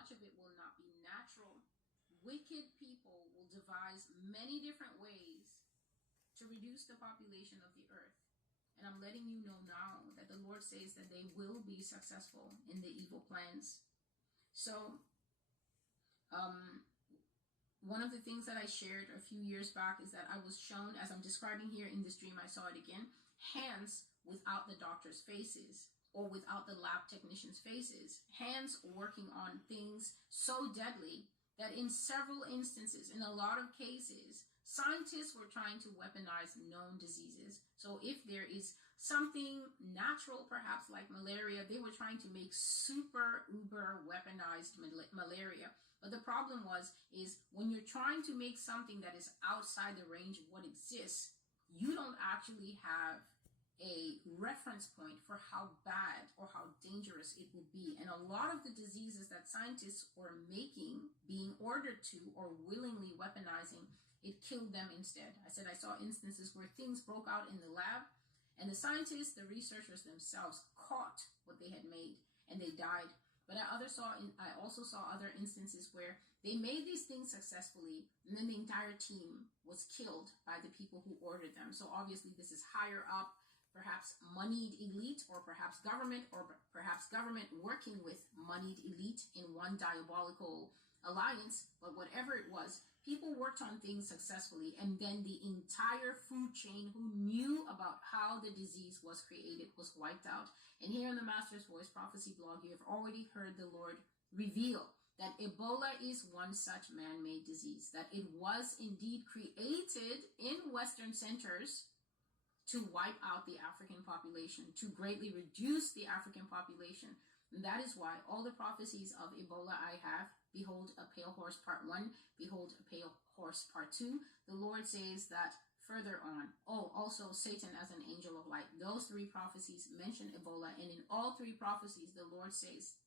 much of it will not be natural. Wicked people will devise many different ways to reduce the population of the earth. And I'm letting you know now that the Lord says that they will be successful in the evil plans. So, one of the things that I shared a few years back is that I was shown, as I'm describing here in this dream, I saw it again, hands without the doctor's faces or without the lab technician's faces, hands working on things so deadly that in several instances, in a lot of cases, scientists were trying to weaponize known diseases. So if there is something natural, perhaps like malaria, they were trying to make super uber weaponized malaria. But the problem is when you're trying to make something that is outside the range of what exists, you don't actually have a reference point for how bad or how dangerous it would be. And a lot of the diseases that scientists were making, being ordered to or willingly weaponizing, it killed them instead. I said I saw instances where things broke out in the lab and the scientists, the researchers themselves caught what they had made and they died. But I also saw other instances where they made these things successfully and then the entire team was killed by the people who ordered them. So obviously this is higher up, perhaps moneyed elite, or perhaps government working with moneyed elite in one diabolical alliance. But whatever it was, people worked on things successfully, and then the entire food chain who knew about how the disease was created was wiped out. And here in the Master's Voice Prophecy blog, you have already heard the Lord reveal that Ebola is one such man-made disease, that it was indeed created in Western centers to wipe out the African population, to greatly reduce the African population. And that is why all the prophecies of Ebola I have, behold a pale horse part 1, behold a pale horse part 2. The Lord says that further on, also Satan as an angel of light. Those 3 prophecies mention Ebola, and in all 3 prophecies, the Lord says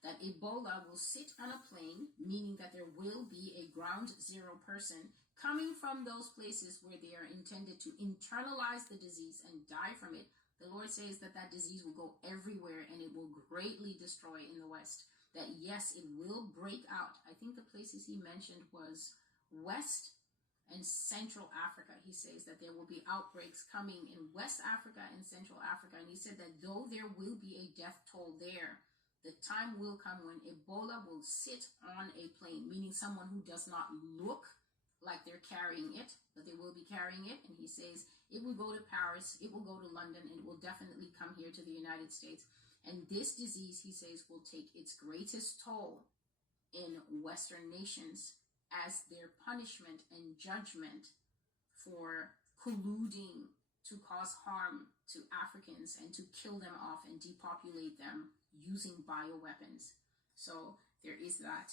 that Ebola will sit on a plane, meaning that there will be a ground zero person coming from those places where they are intended to internalize the disease and die from it. The Lord says that that disease will go everywhere and it will greatly destroy in the West. That yes, it will break out. I think the places he mentioned was West and Central Africa. He says that there will be outbreaks coming in West Africa and Central Africa. And he said that though there will be a death toll there, the time will come when Ebola will sit on a plane, meaning someone who does not look like they're carrying it, but they will be carrying it. And he says it will go to Paris, it will go to London, and it will definitely come here to the United States. And this disease, he says, will take its greatest toll in Western nations as their punishment and judgment for colluding to cause harm to Africans and to kill them off and depopulate them using bioweapons. So there is that.